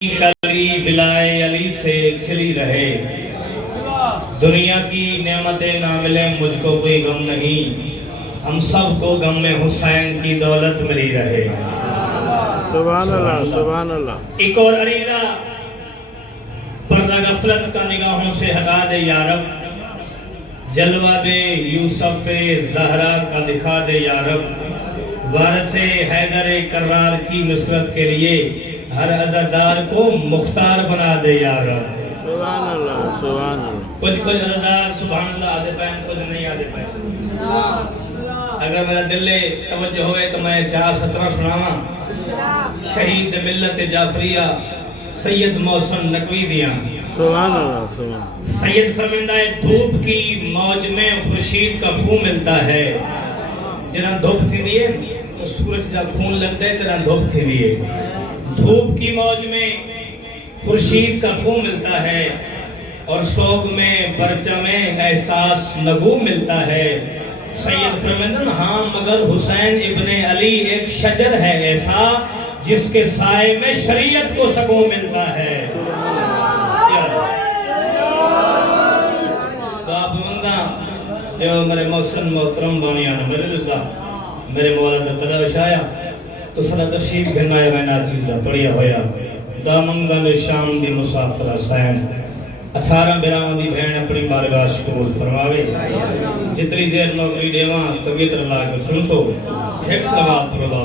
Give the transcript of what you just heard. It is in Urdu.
کلی بلائے علی سے کھلی رہے، دنیا کی نعمتیں نہ ملیں مجھ کو کوئی غم نہیں، ہم سب کو غم میں حسین کی دولت ملی رہے۔ سبحان اللہ سبحان اللہ۔ ایک اور عریضہ پردہ غفلت کا نگاہوں سے ہٹا دے یا رب، جلوہ دے یوسف زہرا کا دکھا دے یا رب، وارث حیدر کرار کی نصرت کے لیے ہر عزادار کو مختار بنا دے یا رب۔ سبحان اللہ سبحان اللہ۔ کچھ عزادار سبحان اللہ آدھے پائیں، کچھ نہیں آدھے پائیں۔ اگر میرا دل توجہ ہوئے تو میں 4:17 سناواں۔ شہید ملت جعفریہ سید محسن نقوی دیاں، سبحان اللہ سبحان۔ سید فرمندہ ہے دھوپ کی موج میں خورشید کا خون ملتا ہے، جنہاں دھوپ تھی دیئے تو سورج جب خون لگ دے تیرا دھوپ تھی دیئے، دھوپ کی موج میں خورشید کا خون ملتا ہے، اور سوگ میں پرچم احساس نغو ملتا ہے۔ سید فرمندن ہاں مگر حسین ابن علی ایک شجر ہے ایسا جس کے سائے میں شریعت کو سکون ملتا ہے۔ باپ منگا جو میرے محسن محترم بانیان میرے رضا میرے مولا دا تلاوش آیا تو صلاة تشریف گھرنا ہے میں ناچیزہ پڑیا ہویا دا منگل شام دی مسافر حسین 18 بیران دی بہن اپنی بارگاہ شکروز فرماوے، جتنی دیر نوکری دیواں طبیعت اللہ کے سنسو ایک سلوات پر اللہ